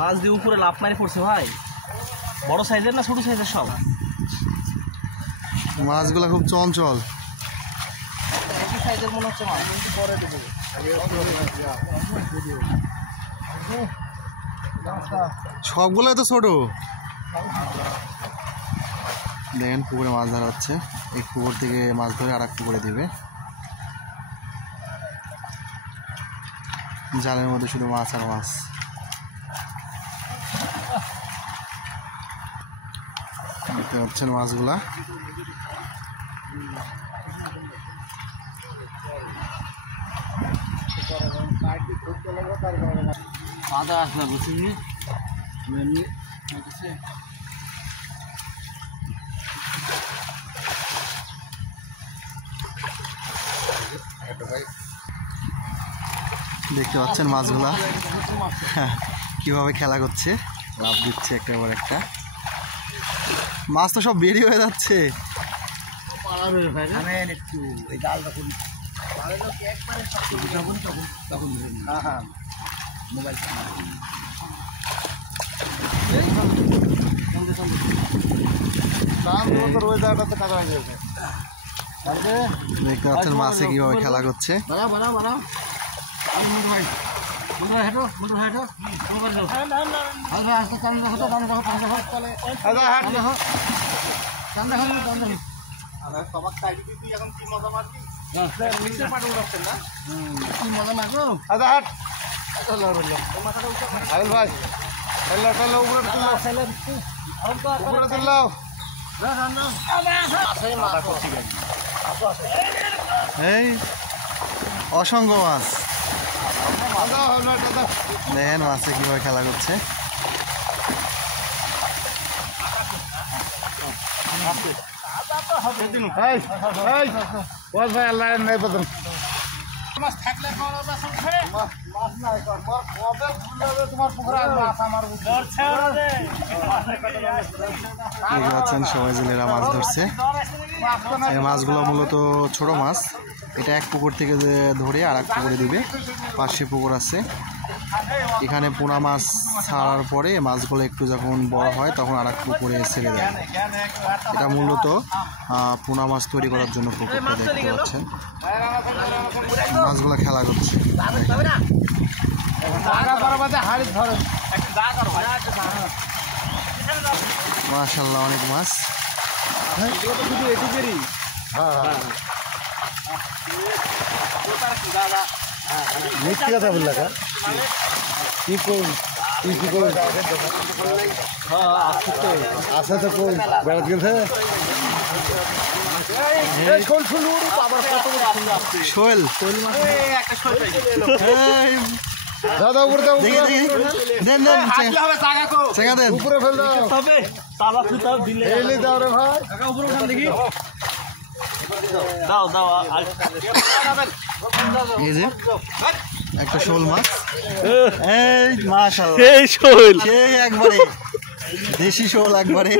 মাছ দিয়ে উপরে লাফ মারি পড়ছে ভাই। বড় সাইজের না ছোট সাইজের সব মাছগুলো খুব চঞ্চল। একই সাইজের মনে হচ্ছে মাছ। পরে দেবো সবগুলো তো ছোট। দেখেন পুকুরে মাছ ধরা হচ্ছে। এই পুকুর থেকে মাছ ধরে আর এক পুকুরে দিবে। জালের মধ্যে শুধু মাছ আর মাছ। দেখতে পাচ্ছেন মাছগুলা। আদা আসবে বুঝলি দেখতে পাচ্ছেন মাছগুলা কিভাবে খেলা করছে, লাফ দিচ্ছে একটা পর একটা। মাছ তো সব বেরিয়ে হয়ে যাচ্ছে। দেখতে পাচ্ছেন মাছে কিভাবে খেলা করছে। এই অসংখ্য মাছ। দেখেন মাছে কিভাবে খেলা করছে। সবাই জেলেরা মাছ ধরছে। এই মাছগুলো মূলত ছোট মাছ। এটা এক পুকুর থেকে ধরে আর এক পুকুরে দিবে। পাশে পুকুর আছে। এখানে পোনা মাছ ছাড়ার পরে মাছগুলো একটু যখন বড় হয় তখন আর এক পুকুরে ছেড়ে দেয়। এটা মূলত পোনা মাছ তৈরি করার জন্য পুকুরটা দেখতে পাচ্ছেন। মাছগুলো খেলা করছে। মাশাআল্লাহ অনেক মাছ। মিথ্যে কথা বললা কি আচ্ছা তো কোন বেড়াত গেছে শোল দাদা উপরে দেন উপরে ফেল দাও রে ভাই উপরে উঠান দেখি দাও এই যে একটা শোল মাছ। এই মাশাআল্লাহ এই শোল সেই একবারে দেশি শোল একবারে।